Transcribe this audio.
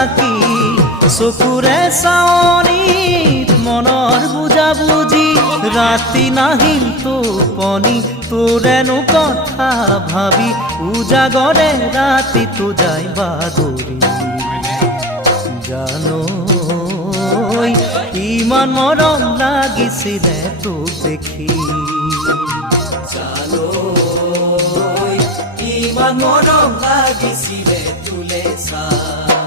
থাকি চকুৰে চাৱনিত মনৰ বুজাবুজি ৰাতি নাহিল টোপনি তোৰেনো কথা ভাবি উজাগৰে ৰাতিটো যায় বাগৰি জানো ইমান মৰম লাগিছিলে তোক দেখি জানো ইমান মৰম লাগিছিলে তোলে চাই